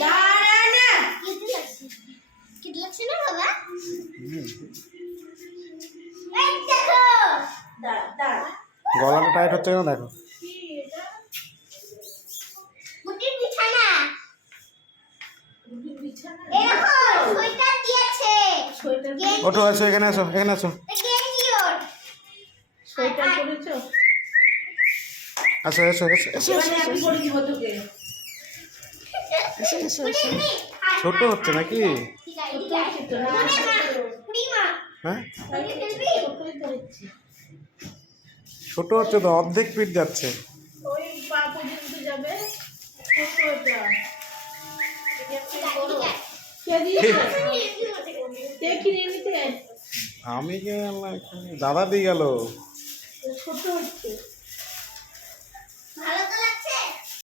দাঁড়া না। কেটে লাগছে না বাবা? দাঁড়া দাঁড়া। গলাটা টাইট হচ্ছে কেন দেখো। বুটির বিছানা। বিছানা। এরকম সোয়েটার দিয়েছে। সোয়েটার ওঠো, এসো এখানে, এসো এখানে, এসো। গেঞ্জি ওর। সোয়েটার পরেছো? এসো এসো এসো এসো এবারে আমি পরে দিব তোকে। এসো এসো এসো। ছোট হচ্ছে নাকি? ঠিক আছে ঠিক আছে। পুরিমা হ্যাঁ, ছোটই তো হচ্ছে। ছোট হচ্ছে তো, অর্ধেক পিঠ যাচ্ছে। ওই পা পর্যন্ত যাবে। ছোট এটা। কে দিয়েছে? কে কিনে নিতে? আমি কে দাদা দিয়ে গেল। ছোট হচ্ছে।